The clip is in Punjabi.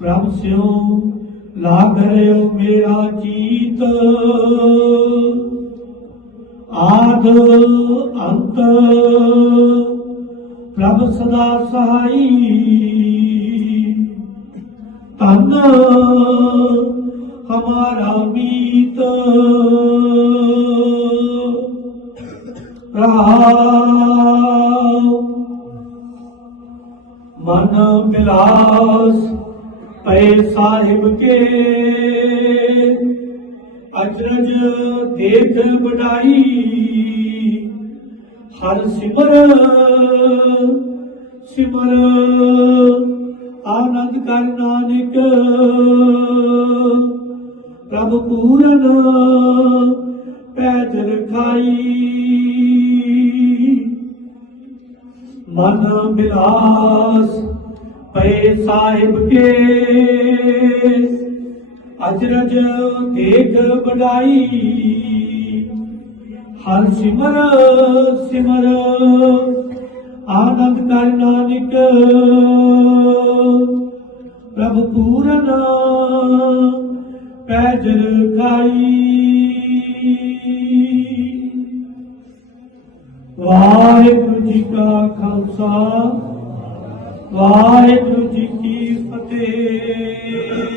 ਪ੍ਰਭ ਸਿਉ ਲਾਗ ਰਿਓ ਮੇਰਾ ਜੀਤ ਆਦ ਅੰਤ, ਪ੍ਰਭ ਸਦਾ ਸਹਾਈ। ਤਨ ਹਮਾਰਾ ਮੀਤ। ਰਹਾਉ ਮਨ ਬਿਲਾਸ ਪਏ ਸਾਹਿਬ ਕੇ। ਅਜਰਜ ਦੇਖ ਬੜਾਈ ਹਰ ਸਿਮਰ ਸਿਮਰ। ਆਨੰਦ ਕਰ ਨਾਨਕ। ਪ੍ਰਭ ਪੂਰਨ ਪੈਜ ਰਖਾਈ। ਮਨ ਬਿਲਾਸ। ਪਏ ਸਾਹਿਬ ਕੇ ਅਜਰਜ ਦੇਖ ਬੜਾਈ ਹਰ ਸਿਮਰ ਸਿਮਰ, ਆਨੰਦ ਕਰ ਨਾਨਕ, ਪ੍ਰਭ ਪੂਰਨ ਪੈਜ ਰਖਾਈ ਵਾਹਿਗੁਰੂ ਜੀ ਕਾ ਖਾਲਸਾ ਵਾਹਿਗੁਰੂ ਜੀ ਕੀ ਫਤਿਹ।